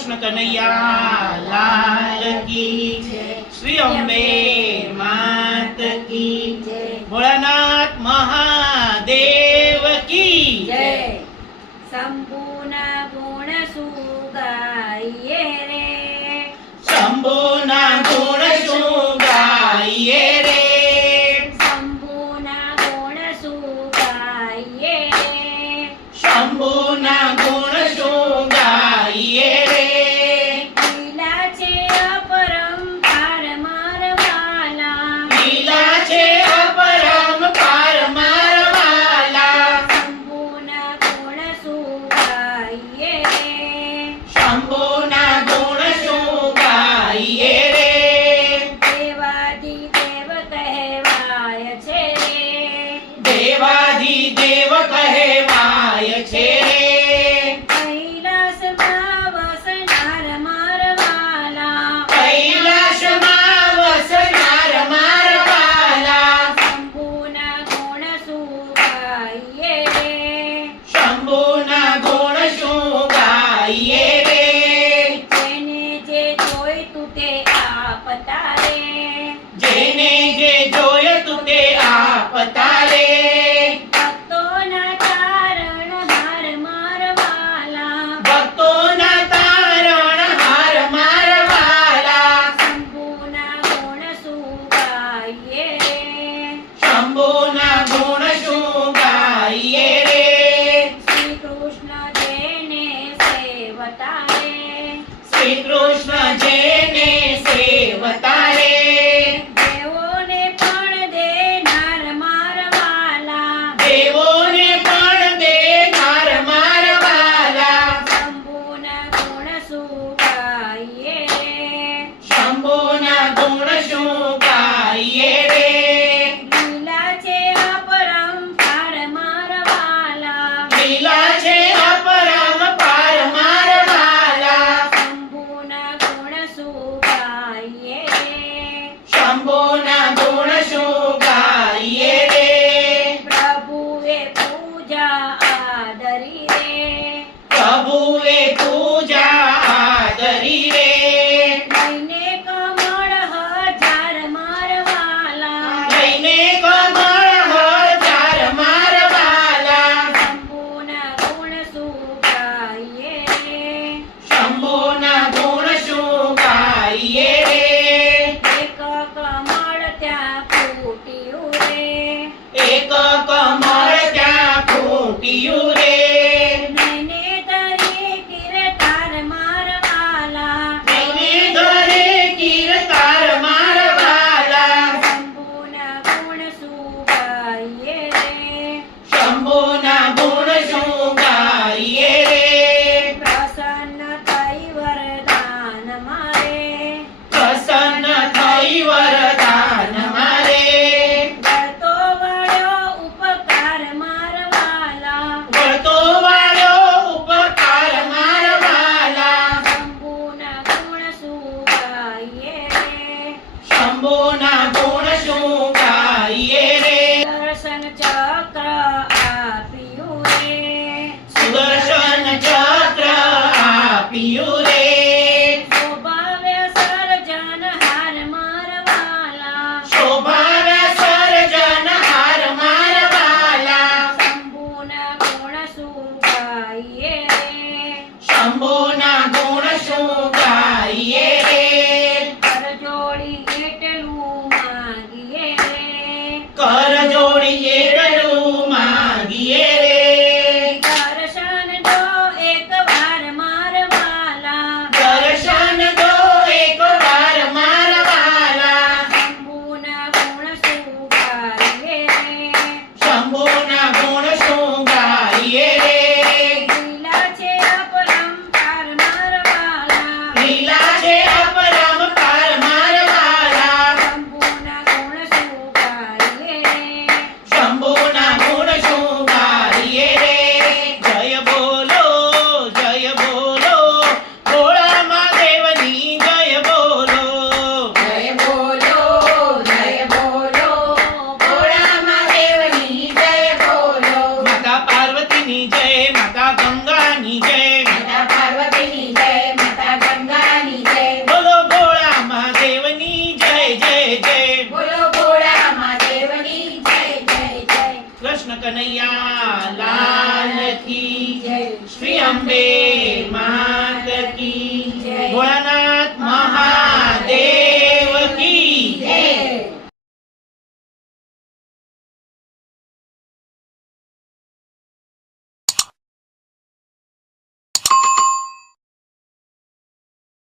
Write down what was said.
कृष्ण कन्हैया लाल की श्री अम्बे मात की भोलानाथ महादेव की जय। संपूर्ण गुण सुगाइए रे, शंभुना गुण सुगाइए रे, संपूर्ण गुण सुगाइए रे, शंभुना गुण सुगाइए रे, लीलाचे अपरंपार मारवाला, लीलाचे अपरंपार मारवाला, संपूर्ण गुण सुगाइए रे, शंभुना गुण सुगाइए रे, देवादिदेव कહેવાય છે રે, देवाधिदेव कहेवाय छे रे, કૈલાસમાં વસનાર મારવાલા, कैलासमा वसनार मारवाला, શંભુના ગુણ સુગાઈએ રે, शंभुना गुण सुगाइए रे, જેને જે જોઈતું તે આપતા રે, जेने जे जोयतु ते आपता रे, ભક્તોના તારણહાર મારવાલા, भक्तोना तारणहार मारवाला, શંભુના ગુણ સુગાઈએ રે, शंभुना गुण सुगाइए रे, શ્રી કૃષ્ણ જેને સેવતા રે, श्री कृष्ण जेने सेवता रे, દેવોને પણ દેનાર મારવાલા, देवोने पण देनार मारवाला, શંભુના ગુણ સુગાઈએ રે, शंभुना गुण सुगाइए रे, લીલા છે अपरंपार मारवाला, लीला छे अपरंपार मारवाला, શંભુના ગુણ રે